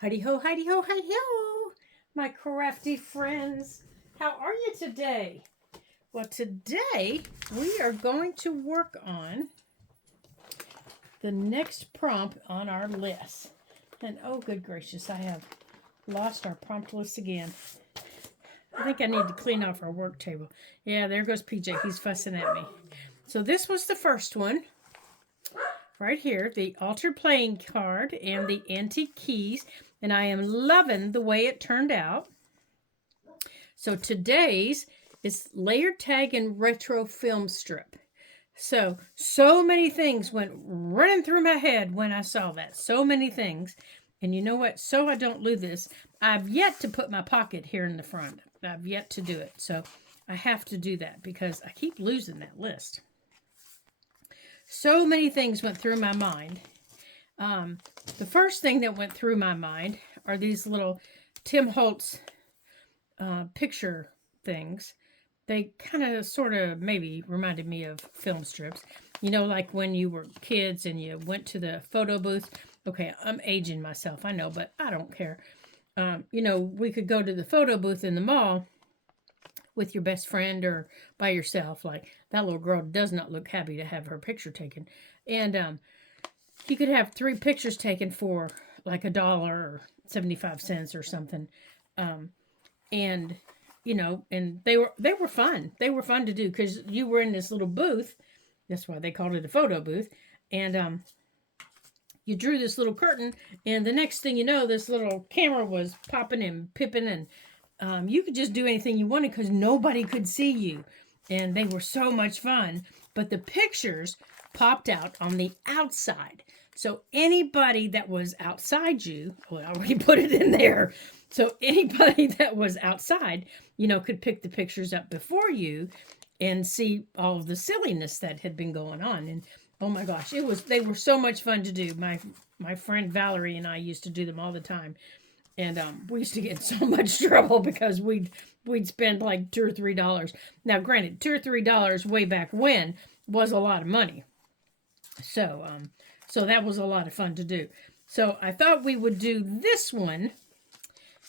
Heidi ho, Heidi ho, Heidi ho, my crafty friends. How are you today? Well, today we are going to work on the next prompt on our list. And oh, good gracious, I have lost our prompt list again. I think I need to clean off our work table. Yeah, there goes PJ. He's fussing at me. So this was the first one. Right here, the altered playing card and the antique keys. And I am loving the way it turned out. So today's is layer tag and retro film strip. So many things went running through my head when I saw that. So many things. And you know what? So I don't lose this. I've yet to put my pocket here in the front. I've yet to do it. So I have to do that because I keep losing that list. So many things went through my mind. The first thing that went through my mind are these little Tim Holtz picture things. They kind of sort of maybe reminded me of film strips. You know, like when you were kids and you went to the photo booth. Okay, I'm aging myself, I know, but I don't care. You know, we could go to the photo booth in the mall with your best friend or by yourself. Like that little girl does not look happy to have her picture taken. And you could have 3 pictures taken for like $1 or 75 cents or something. And you know, and they were fun. They were fun to do because you were in this little booth. That's why they called it a photo booth. And you drew this little curtain, and the next thing you know, this little camera was popping and pipping, and you could just do anything you wanted because nobody could see you. And they were so much fun. But the pictures popped out on the outside. So anybody that was outside you, well, I already put it in there. So anybody that was outside, you know, could pick the pictures up before you and see all of the silliness that had been going on. And oh my gosh, they were so much fun to do. My friend Valerie and I used to do them all the time. And we used to get in so much trouble because we'd spend like $2 or $3. Now, granted, $2 or $3 way back when was a lot of money. So that was a lot of fun to do. So I thought we would do this one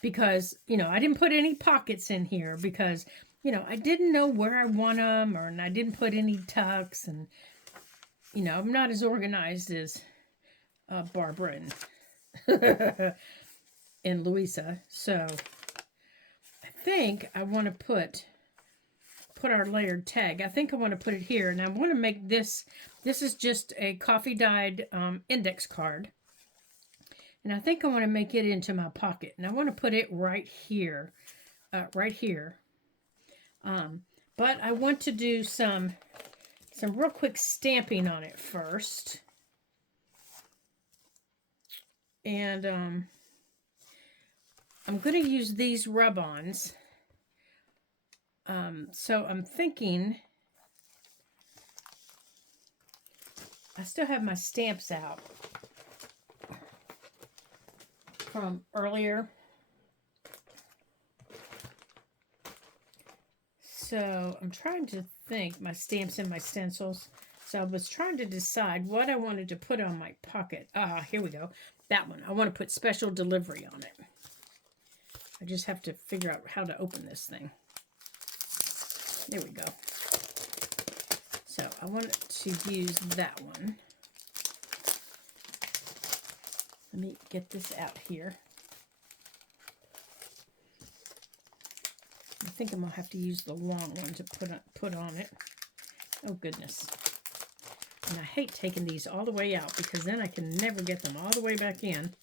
because, you know, I didn't put any pockets in here because, you know, I didn't know where I want them, and I didn't put any tucks, and, you know, I'm not as organized as Barbara and, and Louisa. So I think I want to put our layered tag. I think I want to put it here, and I want to make this is just a coffee dyed index card. And I think I want to make it into my pocket. And I want to put it right here. Right here. But I want to do some real quick stamping on it first. And I'm going to use these rub-ons. So I'm thinking, I still have my stamps out from earlier. So I'm trying to think, my stamps and my stencils. So I was trying to decide what I wanted to put on my pocket. Here we go. That one. I want to put special delivery on it. I just have to figure out how to open this thing. There we go. So I want to use that one. Let me get this out here. I think I'm going to have to use the long one to put on it. Oh, goodness. And I hate taking these all the way out because then I can never get them all the way back in.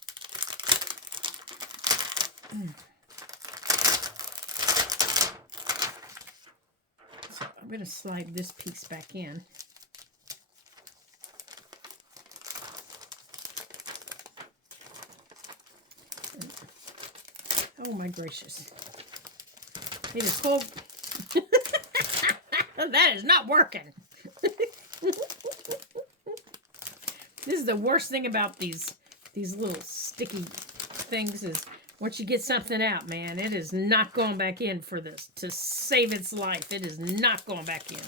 So I'm going to slide this piece back in. Oh my gracious. It is cold. That is not working. This is the worst thing about these little sticky things is once you get something out, man, it is not going back in for this to save its life. It is not going back in.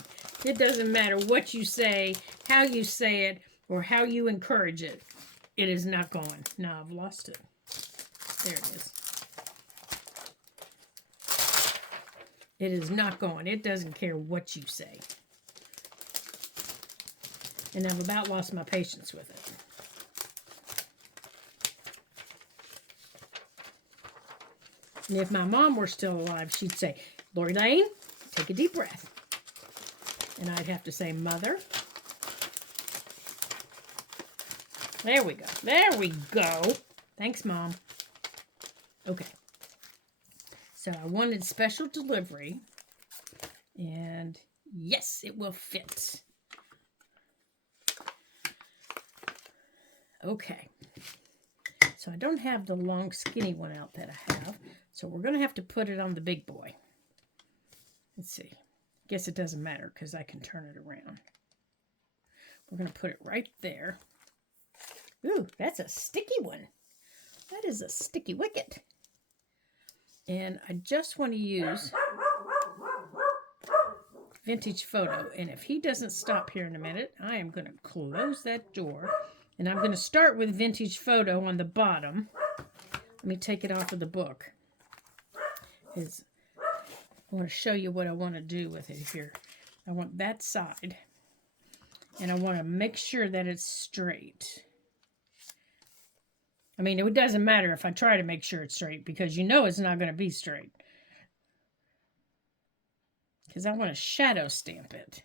It doesn't matter what you say, how you say it, or how you encourage it. It is not going. Now I've lost it. There it is. It is not going. It doesn't care what you say. And I've about lost my patience with it. And if my mom were still alive, she'd say, Lori Lane, take a deep breath. And I'd have to say, Mother. There we go. There we go. Thanks, Mom. Okay. So I wanted special delivery. And yes, it will fit. Okay. So I don't have the long skinny one out that I have. So we're going to have to put it on the big boy. Let's see. Guess it doesn't matter because I can turn it around. We're going to put it right there. Ooh, that's a sticky one. That is a sticky wicket. And I just want to use Vintage Photo. And if he doesn't stop here in a minute, I am going to close that door. And I'm going to start with Vintage Photo on the bottom. Let me take it off of the book. I want to show you what I want to do with it here. I want that side. And I want to make sure that it's straight. I mean, it doesn't matter if I try to make sure it's straight because you know it's not going to be straight. Because I want to shadow stamp it.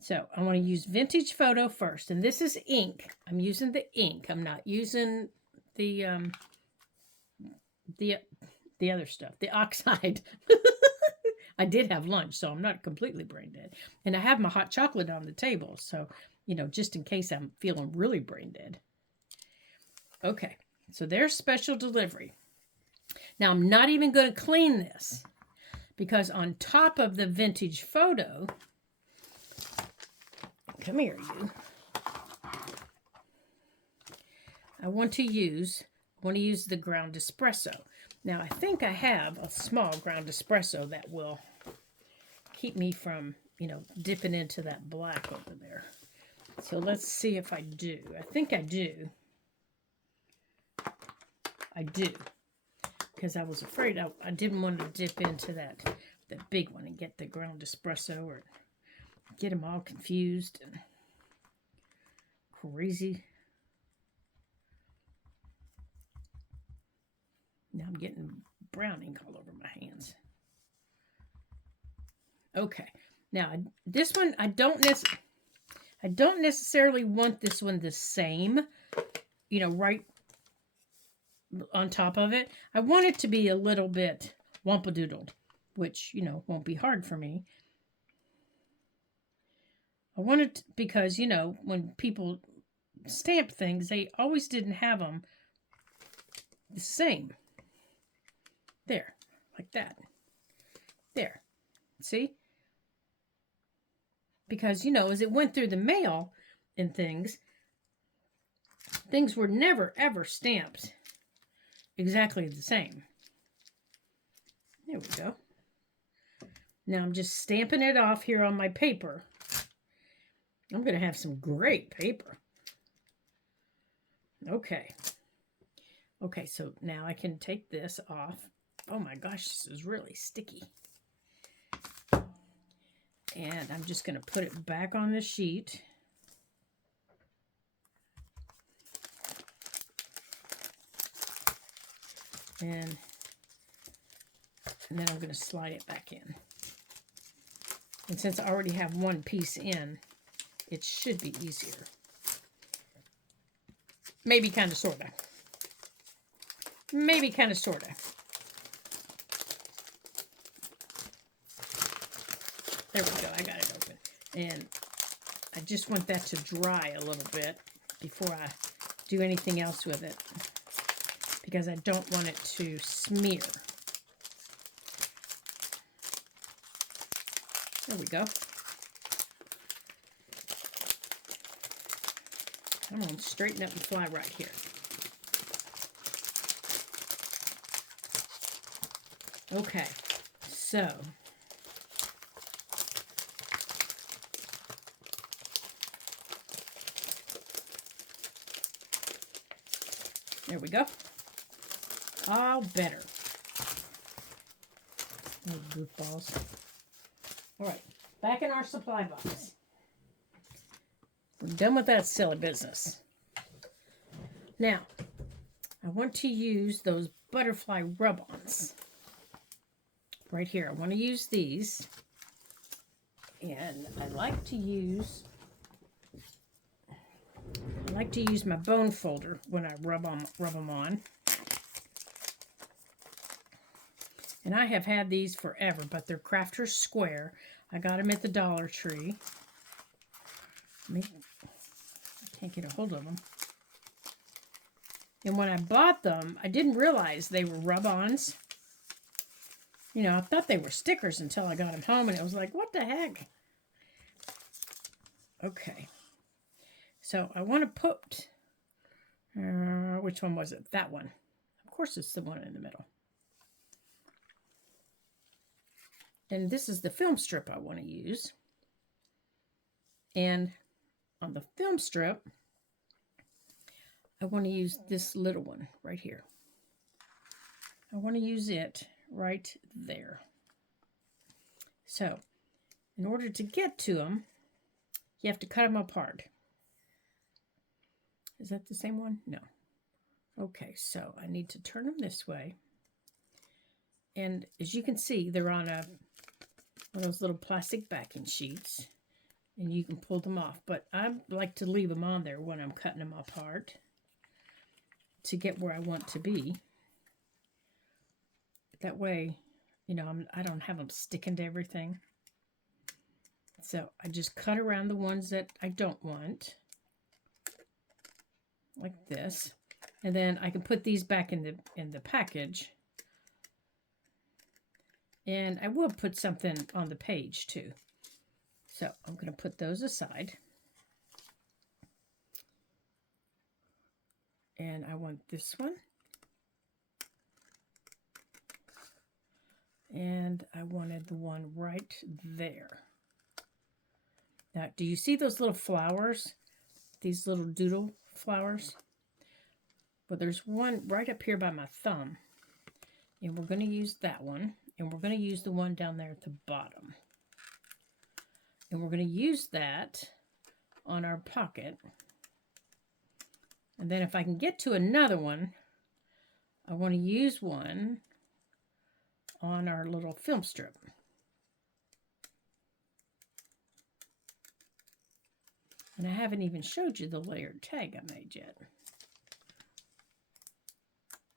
So I want to use Vintage Photo first. And this is ink. I'm using the ink. I'm not using the other stuff, the oxide. I did have lunch, so I'm not completely brain dead. And I have my hot chocolate on the table. So, you know, just in case I'm feeling really brain dead. Okay, so there's special delivery. Now, I'm not even going to clean this because on top of the Vintage Photo, come here, you. I want to use the ground espresso. Now, I think I have a small ground espresso that will keep me from, you know, dipping into that black over there. So let's see if I do. I think I do. I do. Because I was afraid I didn't want to dip into that big one and get the ground espresso or get them all confused and crazy. Now I'm getting brown ink all over my hands. Okay. Now, this one, I don't necessarily want this one the same, you know, right on top of it. I want it to be a little bit wampadoodled, which, you know, won't be hard for me. I want it because, you know, when people stamp things, they always didn't have them the same. There, like that. There. See? Because, you know, as it went through the mail and things were never, ever stamped exactly the same. There we go. Now I'm just stamping it off here on my paper. I'm going to have some great paper. Okay. Okay, so now I can take this off. Oh my gosh, this is really sticky. And I'm just going to put it back on the sheet. And then I'm going to slide it back in. And since I already have one piece in, it should be easier. Maybe kind of, sort of. Maybe kind of, sort of. There we go. I got it open. And I just want that to dry a little bit before I do anything else with it, because I don't want it to smear. There we go. Come on, straighten up and fly right here. Okay, so there we go. all better. Little goofballs. All right, back in our supply box. We're done with that silly business. Now, I want to use those butterfly rub-ons. Right here, I want to use these. And I like to use my bone folder when I rub them on. And I have had these forever, but they're Crafter's Square. I got them at the Dollar Tree. I can't get a hold of them. And when I bought them, I didn't realize they were rub-ons. You know, I thought they were stickers until I got them home, and it was like, what the heck? Okay. So I want to put, which one was it? That one. Of course, it's the one in the middle. And this is the film strip I want to use. And on the film strip, I want to use this little one right here. I want to use it right there. So, in order to get to them, you have to cut them apart. Is that the same one? No. Okay, so I need to turn them this way. And as you can see, they're on one of those little plastic backing sheets. And you can pull them off. But I like to leave them on there when I'm cutting them apart to get where I want to be. That way, you know, I don't have them sticking to everything. So I just cut around the ones that I don't want. Like this. And then I can put these back in the package. And I will put something on the page too. So I'm going to put those aside. And I want this one. And I wanted the one right there. Now, do you see those little flowers? These little doodle flowers? Well, there's one right up here by my thumb. And we're going to use that one. And we're going to use the one down there at the bottom. And we're going to use that on our pocket. And then if I can get to another one, I want to use one on our little film strip. And I haven't even showed you the layered tag I made yet.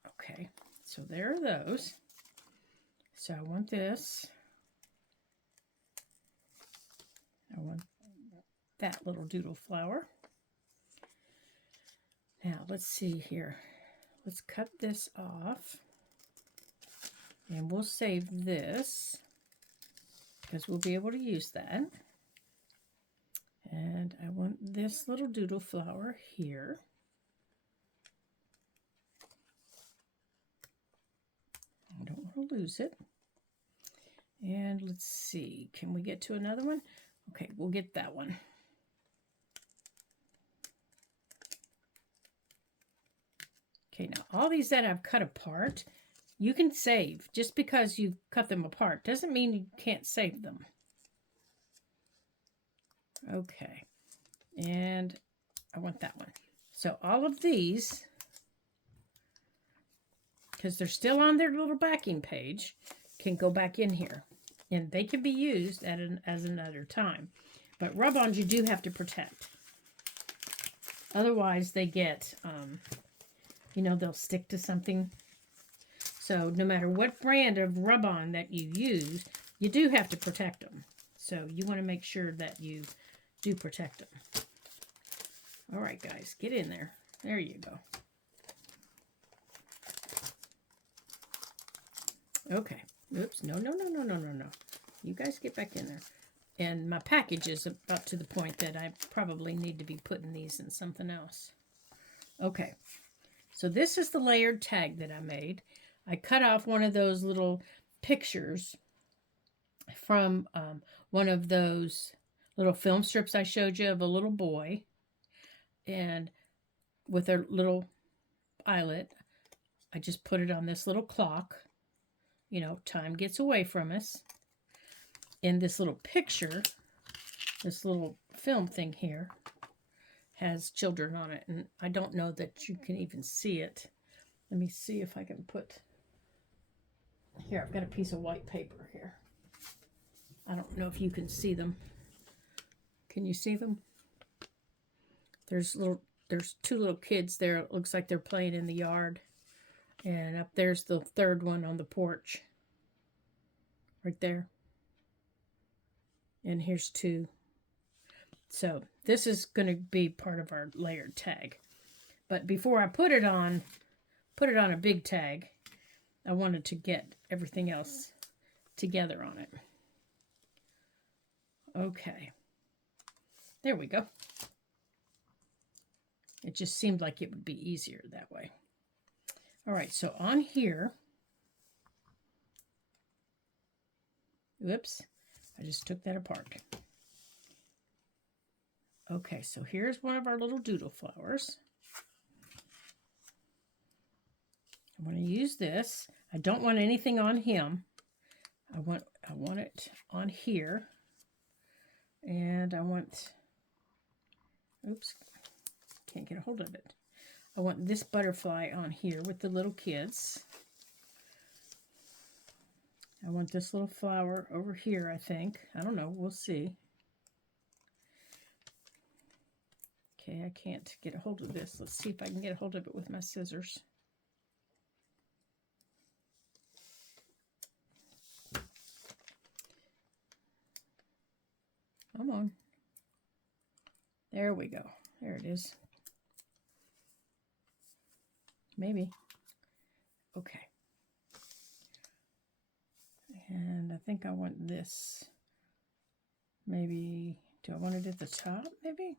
Okay, so there are those. So I want this. I want that little doodle flower. Now, let's see here. Let's cut this off. And we'll save this because we'll be able to use that. And I want this little doodle flower here. I don't want to lose it. And let's see, can we get to another one? Okay, we'll get that one. Okay, now all these that I've cut apart, you can save. Just because you've cut them apart doesn't mean you can't save them. Okay, and I want that one. So all of these, because they're still on their little backing page, can go back in here. And they can be used as another time. But rub-ons you do have to protect. Otherwise they get, you know, they'll stick to something. So no matter what brand of rub-on that you use, you do have to protect them. So you want to make sure that you do protect them. All right, guys, get in there. There you go. Okay. Oops. No. You guys get back in there. And my package is about to the point that I probably need to be putting these in something else. Okay. So this is the layered tag that I made. I cut off one of those little pictures from one of those little film strips I showed you of a little boy. And with a little eyelet, I just put it on this little clock. You know, time gets away from us. And this little picture, this little film thing here, has children on it. And I don't know that you can even see it. Let me see if I can put... Here, I've got a piece of white paper here. I don't know if you can see them. Can you see them? There's two little kids there. It looks like they're playing in the yard. And up there's the third one on the porch. Right there. And here's two. So this is going to be part of our layered tag. But before I put it on a big tag, I wanted to get everything else together on it. Okay. There we go. It just seemed like it would be easier that way. All right, so on here, whoops, I just took that apart. Okay, so here's one of our little doodle flowers. I'm going to use this. I don't want anything on him. I want it on here. And I want, oops, can't get a hold of it. I want this butterfly on here with the little kids. I want this little flower over here, I think. I don't know, we'll see. Okay, I can't get a hold of this. Let's see if I can get a hold of it with my scissors. Come on. There we go. There it is. Maybe. Okay. And I think I want this. Maybe, do I want it at the top, maybe?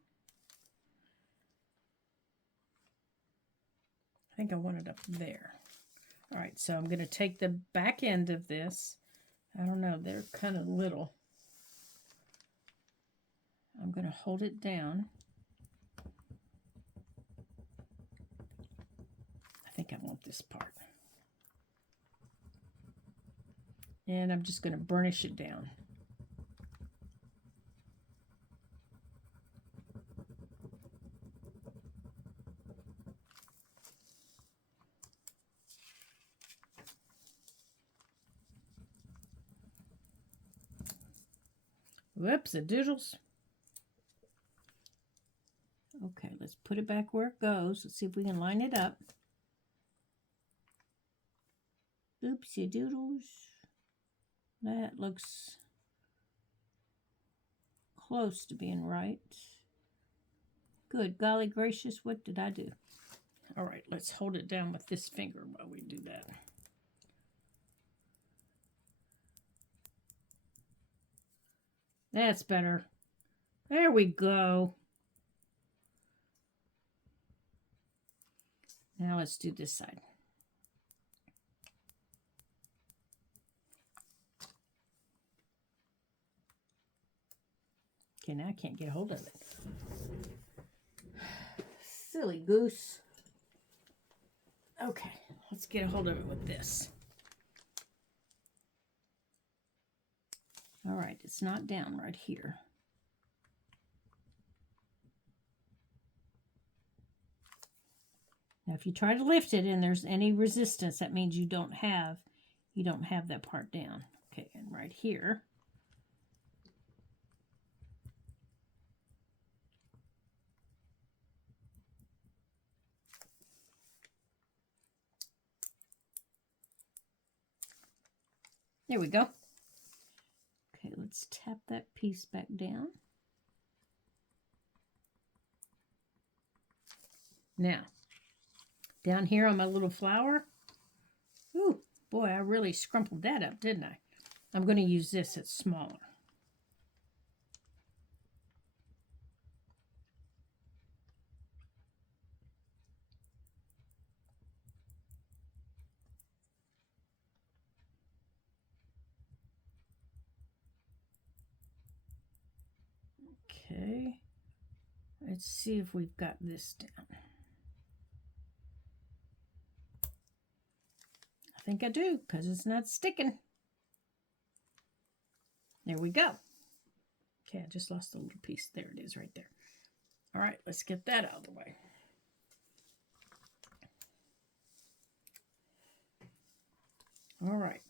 I think I want it up there. All right, so I'm going to take the back end of this. I don't know, they're kind of little. I'm going to hold it down. I think I want this part. And I'm just going to burnish it down. Whoops, the doodles. Okay, let's put it back where it goes. Let's see if we can line it up. Oopsie doodles. That looks close to being right. Good golly gracious, what did I do? All right, let's hold it down with this finger while we do that. That's better. There we go. Now let's do this side. Okay, now I can't get a hold of it. Silly goose. Okay, let's get a hold of it with this. All right, it's not down right here. Now, if you try to lift it and there's any resistance, that means you don't have that part down. Okay, and right here. There we go. Okay, let's tap that piece back down. Now, down here on my little flower, ooh, boy, I really scrumpled that up, didn't I? I'm going to use this, it's smaller. Okay, let's see if we've got this down. think I do because it's not sticking. There we go. Okay, I just lost a little piece. There it is right there. All right, let's get that out of the way. All right,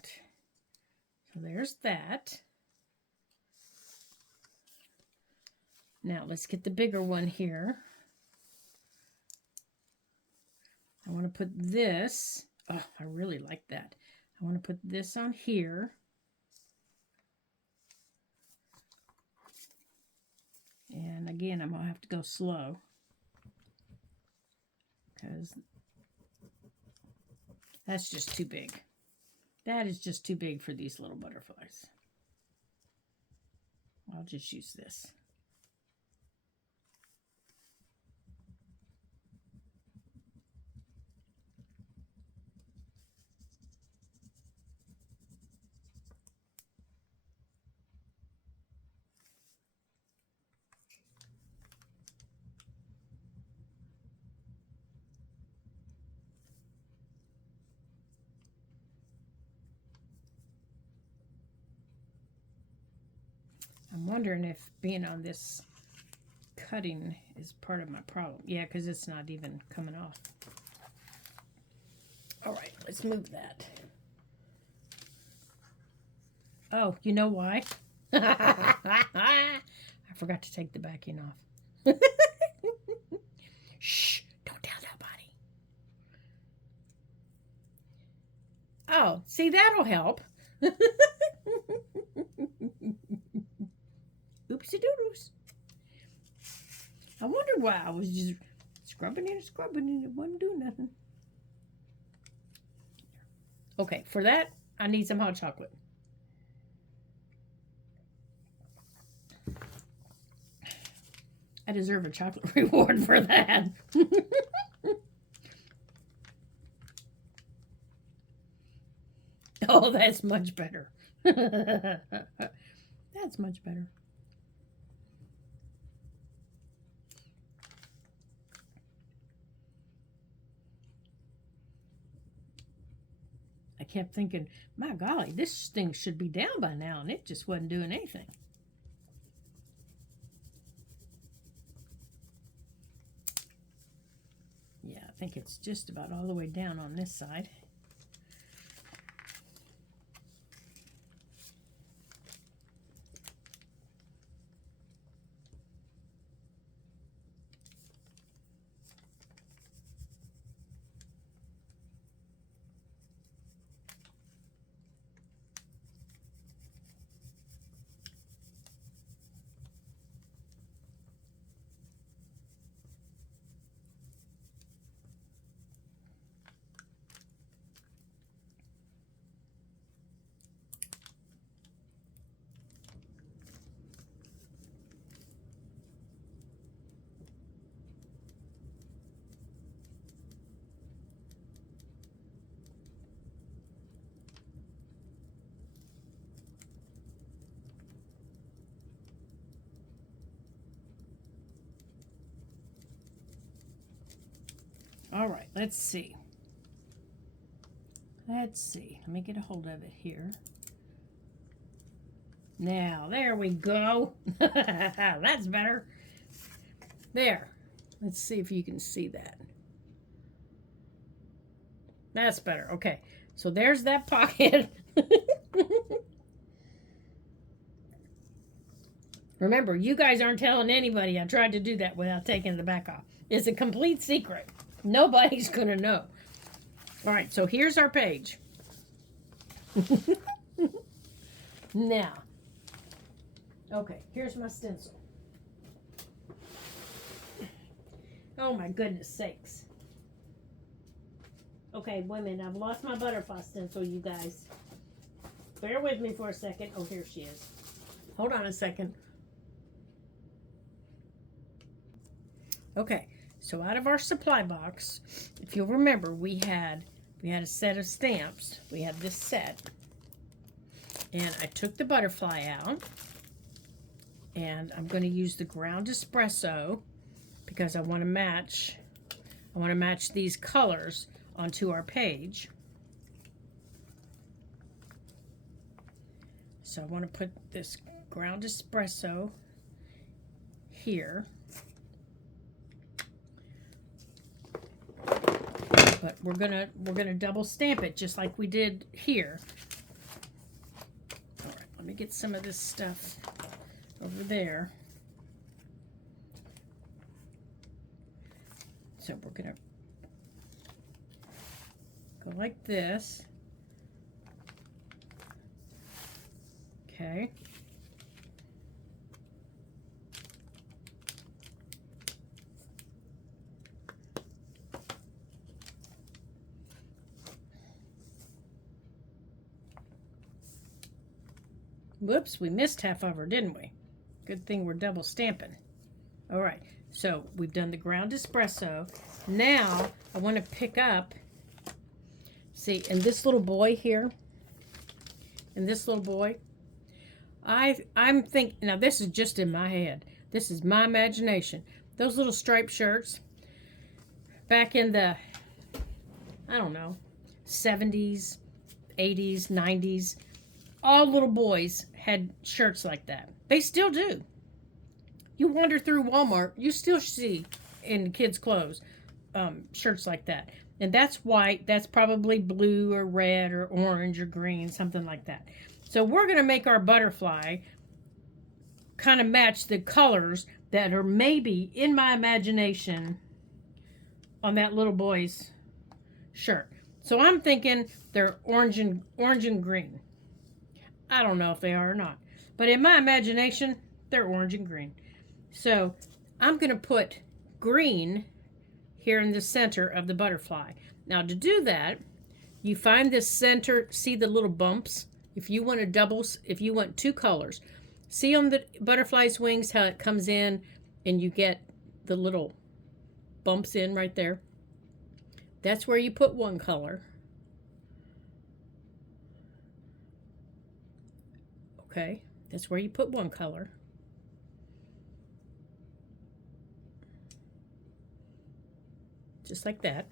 so there's that. Now let's get the bigger one here. I want to put this, oh, I really like that. I want to put this on here. And again, I'm going to have to go slow because that's just too big. That is just too big for these little butterflies. I'll just use this. I'm wondering if being on this cutting is part of my problem. Yeah, because it's not even coming off. All right, let's move that. Oh, you know why? I forgot to take the backing off. Shh, don't tell nobody. Oh, see, that'll help. Oopsie doodles. I wondered why I was just scrubbing and scrubbing and it wasn't doing nothing. Okay, for that, I need some hot chocolate. I deserve a chocolate reward for that. Oh, that's much better. That's much better. I kept thinking, my golly, this thing should be down by now, and it just wasn't doing anything. Yeah, I think it's just about all the way down on this side. All right, let's see. Let's see. Let me get a hold of it here. Now, there we go. That's better. There. Let's see if you can see that. That's better. Okay. So there's that pocket. Remember, you guys aren't telling anybody I tried to do that without taking the back off. It's a complete secret. Nobody's going to know. All right, so here's our page. Now, okay, here's my stencil. Oh my goodness sakes. Okay, women, I've lost my butterfly stencil, you guys. Bear with me for a second. Oh, here she is. Hold on a second. Okay, so out of our supply box, if you'll remember, we had a set of stamps. We had this set. And I took the butterfly out. And I'm going to use the ground espresso because I want to match these colors onto our page. So I want to put this ground espresso here. But we're gonna double stamp it just like we did here. All right, let me get some of this stuff over there. So we're gonna go like this. Okay. Whoops, we missed half of her, didn't we? Good thing we're double stamping. All right, so we've done the ground espresso. Now I want to pick up, see, in this little boy here, I'm thinking, now this is just in my head. This is my imagination. Those little striped shirts back in the, I don't know, 70s, 80s, 90s, all little boys had shirts like that. They still do. You wander through Walmart, you still see in kids' clothes shirts like that. And that's white. That's probably blue or red or orange or green, something like that. So we're going to make our butterfly kind of match the colors that are maybe in my imagination on that little boy's shirt. So I'm thinking they're orange and green. I don't know if they are or not. But in my imagination, they're orange and green. So I'm going to put green here in the center of the butterfly. Now to do that, you find this center, see the little bumps? If you want if you want two colors, see on the butterfly's wings how it comes in and you get the little bumps in right there? That's where you put one color. Okay, that's where you put one color. Just like that.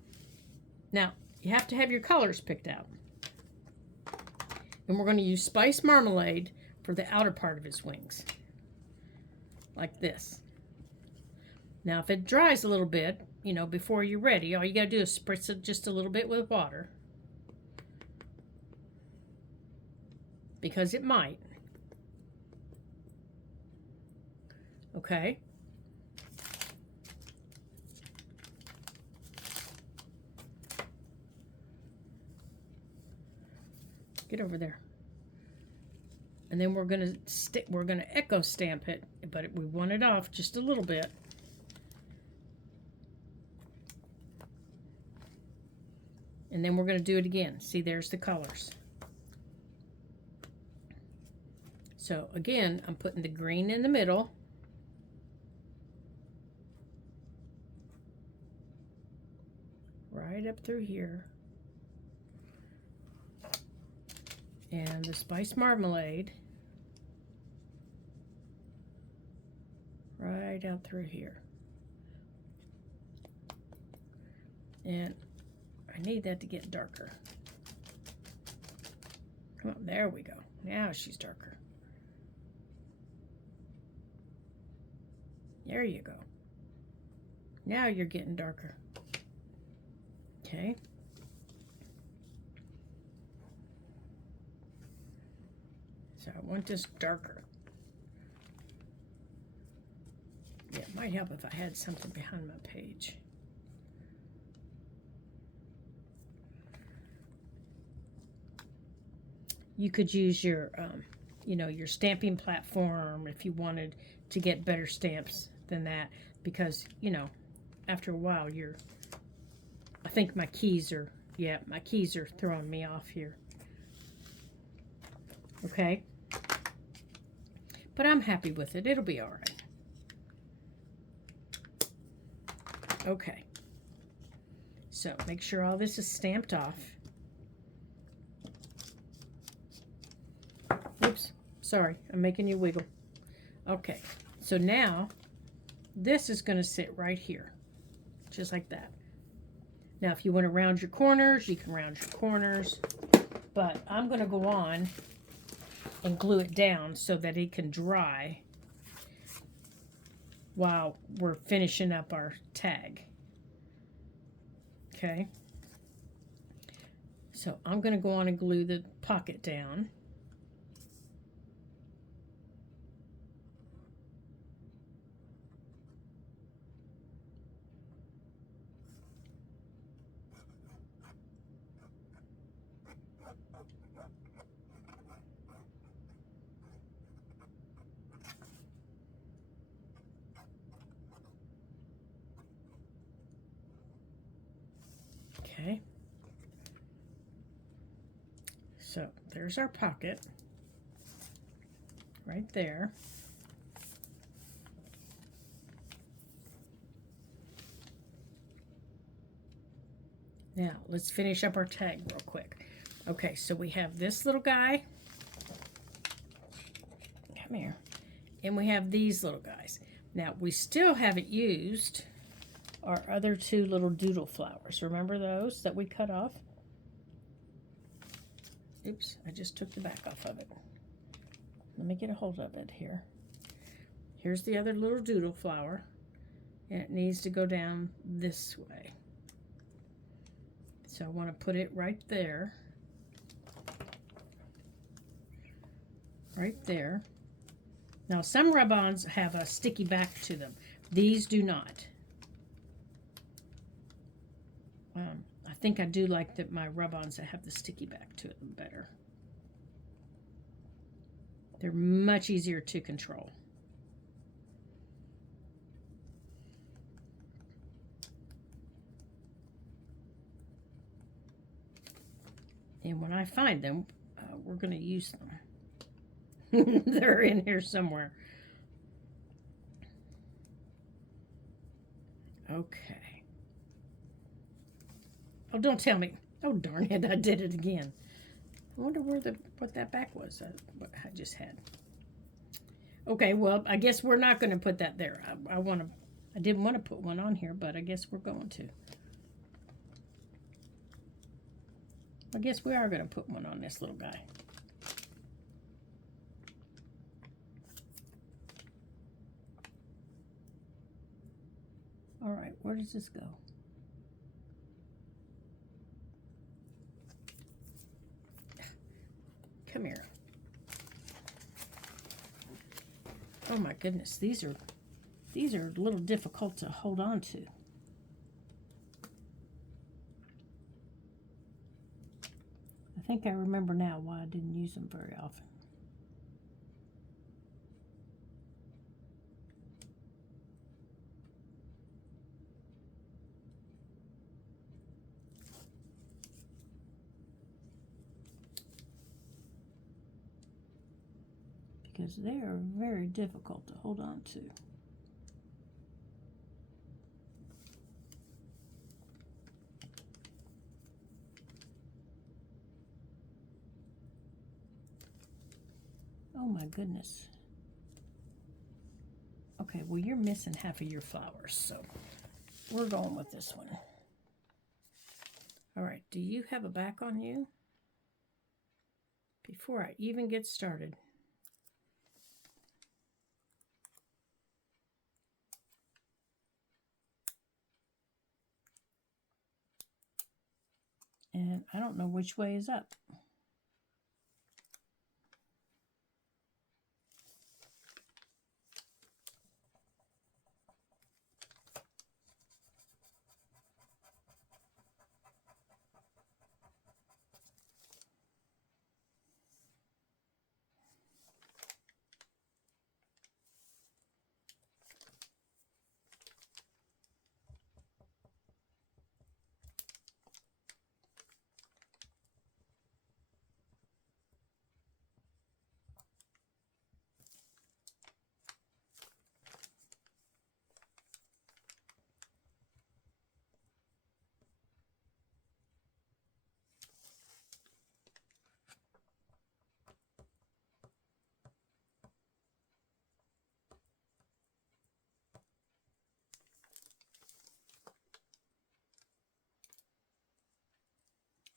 Now, you have to have your colors picked out. And we're going to use Spice Marmalade for the outer part of his wings. Like this. Now, if it dries a little bit, you know, before you're ready, all you got to do is spritz it just a little bit with water. Because it might. Okay. Get over there. And then we're gonna echo stamp it, but we want it off just a little bit. And then we're gonna do it again. See, there's the colors. So again, I'm putting the green in the middle. Right up through here. And the Spice Marmalade right out through here. And I need that to get darker. Come on, there we go. Now she's darker. There you go. Now you're getting darker. Okay. So I want this darker. Yeah, it might help if I had something behind my page. You could use your, you know, your stamping platform if you wanted to get better stamps than that, because, you know, after a while I think my keys are throwing me off here. Okay. But I'm happy with it. It'll be all right. Okay. So make sure all this is stamped off. Oops. Sorry. I'm making you wiggle. Okay. So now this is going to sit right here. Just like that. Now if you want to round your corners, you can round your corners. But I'm going to go on and glue it down so that it can dry while we're finishing up our tag. Okay. So I'm going to go on and glue the pocket down. Okay. So there's our pocket right there. Now let's finish up our tag real quick. Okay, so we have this little guy. Come here. And we have these little guys. Now we still haven't used our other two little doodle flowers. Remember those that we cut off? Oops, I just took the back off of it. Let me get a hold of it here. Here's the other little doodle flower. And it needs to go down this way. So I want to put it right there. Right there. Now some rub-ons have a sticky back to them. These do not. I think I do like my rub-ons that have the sticky back to them better. They're much easier to control. And when I find them, we're going to use them. They're in here somewhere. Okay. Oh, don't tell me. Oh, darn it, I did it again. I wonder what that back was what I just had. Okay, well, I guess we're not going to put that there. I didn't want to put one on here, but I guess we're going to. I guess we are going to put one on this little guy. All right, where does this go? Come here. Oh my goodness, these are a little difficult to hold on to. I think I remember now why I didn't use them very often. Because they are very difficult to hold on to. Oh my goodness. Okay, well you're missing half of your flowers, so we're going with this one. All right, do you have a back on you? Before I even get started. And I don't know which way is up.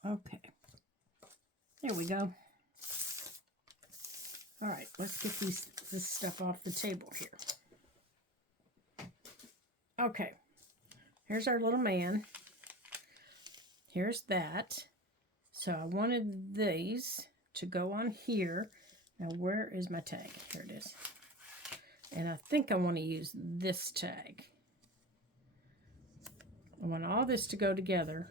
Okay, there we go. All right, let's get this stuff off the table here. Okay, here's our little man. Here's that. So I wanted these to go on here. Now, where is my tag? Here it is. And I think I want to use this tag. I want all this to go together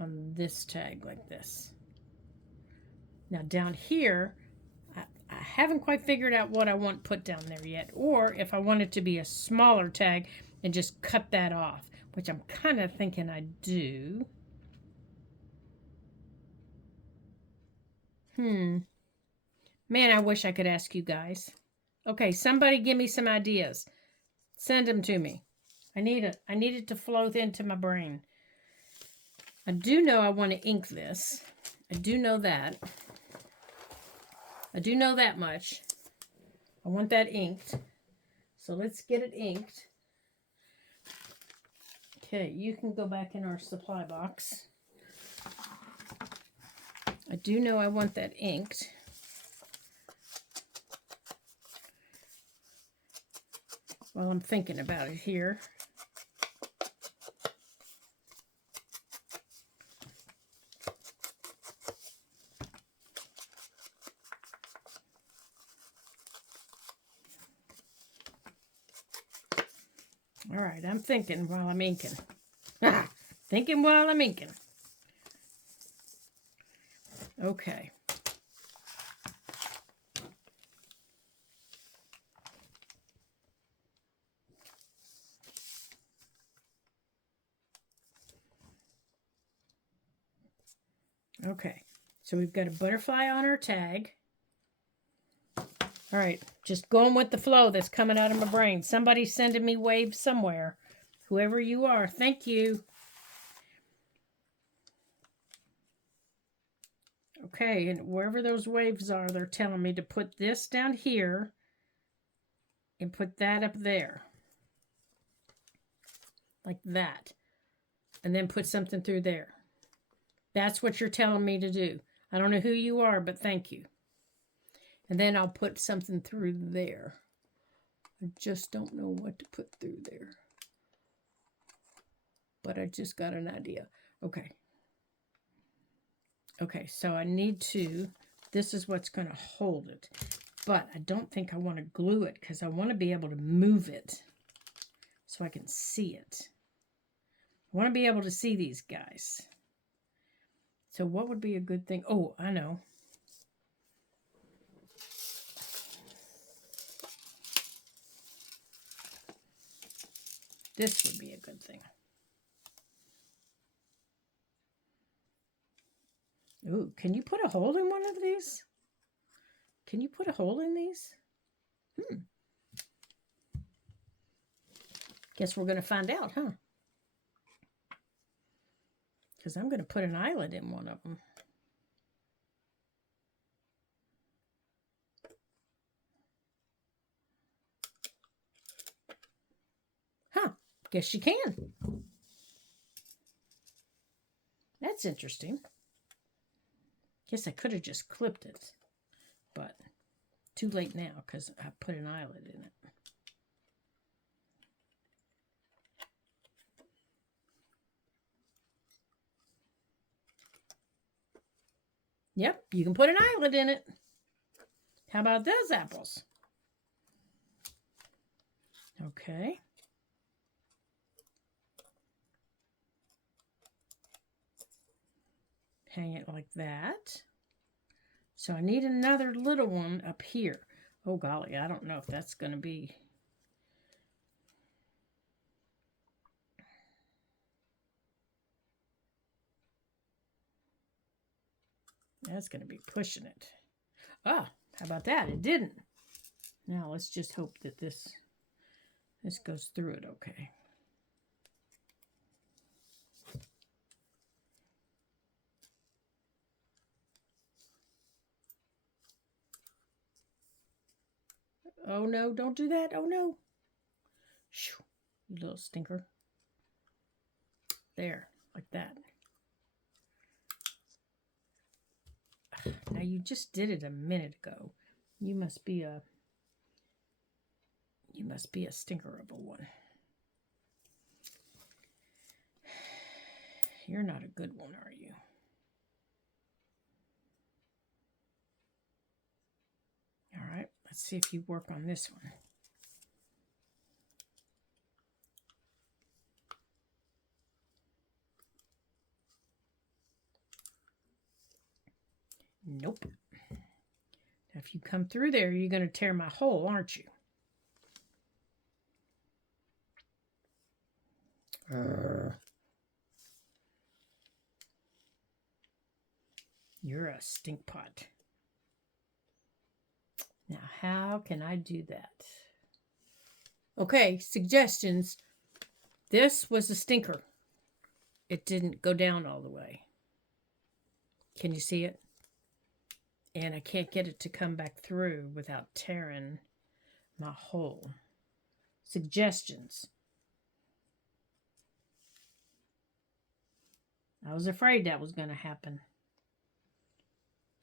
on this tag like this. Now down here, I haven't quite figured out what I want put down there yet, or if I want it to be a smaller tag and just cut that off, which I'm kind of thinking I do. Man, I wish I could ask you guys. Okay, somebody give me some ideas. Send them to me. I need it to flow into my brain. I do know I want to ink this. I do know that. I do know that much. I want that inked. So let's get it inked. Okay, you can go back in our supply box. I do know I want that inked. While I'm thinking about it here. All right, I'm thinking while I'm inking. Thinking while I'm inking. Okay. Okay, so we've got a butterfly on our tag. All right, just going with the flow that's coming out of my brain. Somebody's sending me waves somewhere. Whoever you are, thank you. Okay, and wherever those waves are, they're telling me to put this down here and put that up there. Like that. And then put something through there. That's what you're telling me to do. I don't know who you are, but thank you. And then I'll put something through there. I just don't know what to put through there. But I just got an idea. Okay. Okay, so I need to, this is what's going to hold it. But I don't think I want to glue it because I want to be able to move it so I can see it. I want to be able to see these guys. So what would be a good thing? Oh, I know. This would be a good thing. Ooh, can you put a hole in one of these? Can you put a hole in these? Guess we're going to find out, huh? Because I'm going to put an eyelet in one of them. Huh, guess you can. That's interesting. Guess I could have just clipped it, but too late now because I put an eyelet in it. Yep, you can put an eyelet in it. How about those apples? Okay. Hang it like that. So I need another little one up here. Oh golly, I don't know if that's going to be... That's going to be pushing it. Ah, how about that? It didn't. Now let's just hope that this goes through it okay. Oh no, don't do that. Oh no. Shoo, you little stinker. There, like that. Now you just did it a minute ago. You must be a stinker of a one. You're not a good one, are you? All right, let's see if you work on this one. Nope. Now, if you come through there, you're going to tear my hole, aren't you? You're a stink pot. Now, how can I do that? Okay, suggestions. This was a stinker. It didn't go down all the way. Can you see it? And I can't get it to come back through without tearing my hole. Suggestions. I was afraid that was going to happen.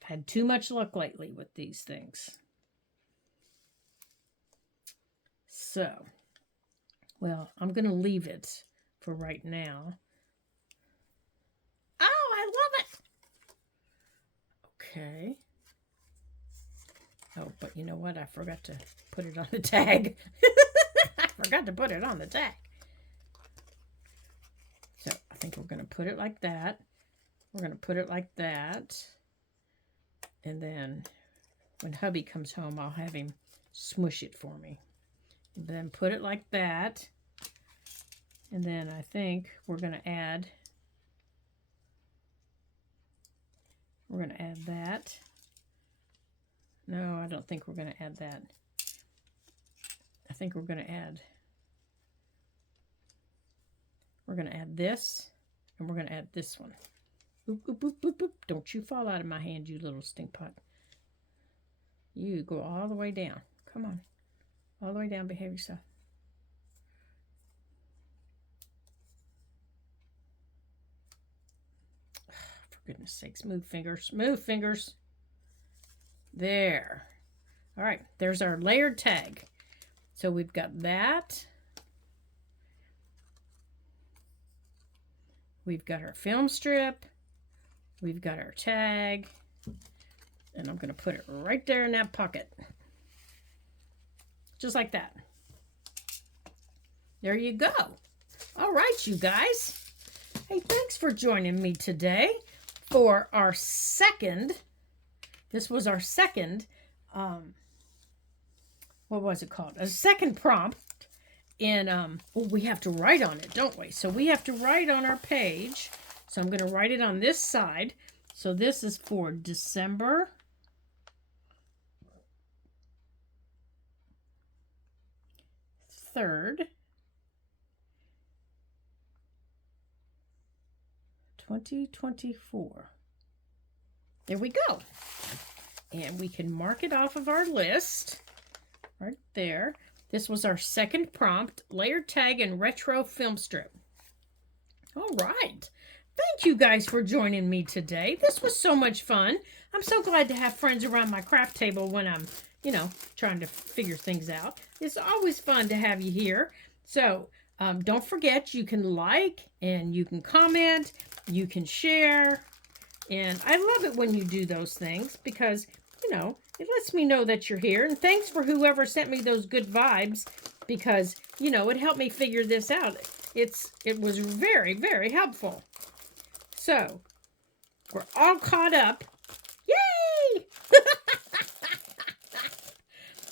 I've had too much luck lately with these things. So, well, I'm going to leave it for right now. Oh, I love it. Okay. Oh, but you know what? I forgot to put it on the tag. I forgot to put it on the tag. So I think we're going to put it like that. We're going to put it like that. And then when hubby comes home, I'll have him smush it for me. And then put it like that. And then I think we're going to add that. No, I don't think we're going to add that. I think we're going to add this, and we're going to add this one. Boop, boop, boop, boop, boop. Don't you fall out of my hand, you little stink pot. You go all the way down. Come on. All the way down, behave yourself. For goodness sakes, move fingers. Move fingers. There. All right, there's our layered tag. So we've got that. We've got our film strip. We've got our tag. And I'm going to put it right there in that pocket. Just like that. There you go. All right, you guys. Hey, thanks for joining me today for our second. This was our second, what was it called? A second prompt in, well, we have to write on it, don't we? So we have to write on our page. So I'm going to write it on this side. So this is for December 3rd, 2024. There we go. And we can mark it off of our list right there. This was our second prompt, layered tag and retro film strip. All right. Thank you guys for joining me today. This was so much fun. I'm so glad to have friends around my craft table when I'm, trying to figure things out. It's always fun to have you here. So don't forget, you can like and you can comment, you can share. And I love it when you do those things because, it lets me know that you're here. And thanks for whoever sent me those good vibes because, it helped me figure this out. It was very, very helpful. So, we're all caught up. Yay!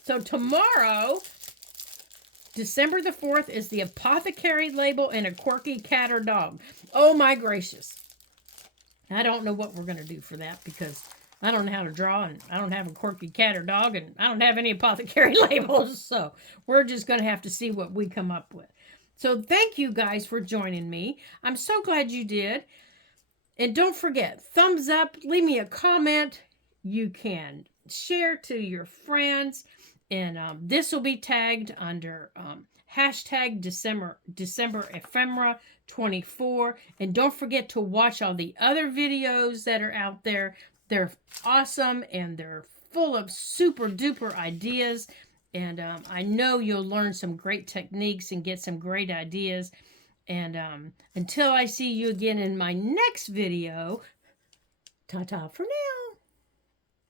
So tomorrow, December the 4th, is the apothecary label and a quirky cat or dog. Oh my gracious. I don't know what we're going to do for that because I don't know how to draw and I don't have a quirky cat or dog and I don't have any apothecary labels. So we're just going to have to see what we come up with. So thank you guys for joining me. I'm so glad you did. And don't forget, thumbs up, leave me a comment. You can share to your friends. And this will be tagged under hashtag December Ephemera 24. And don't forget to watch all the other videos that are out there. They're awesome and they're full of super duper ideas. And I know you'll learn some great techniques and get some great ideas. And until I see you again in my next video, ta-ta for now.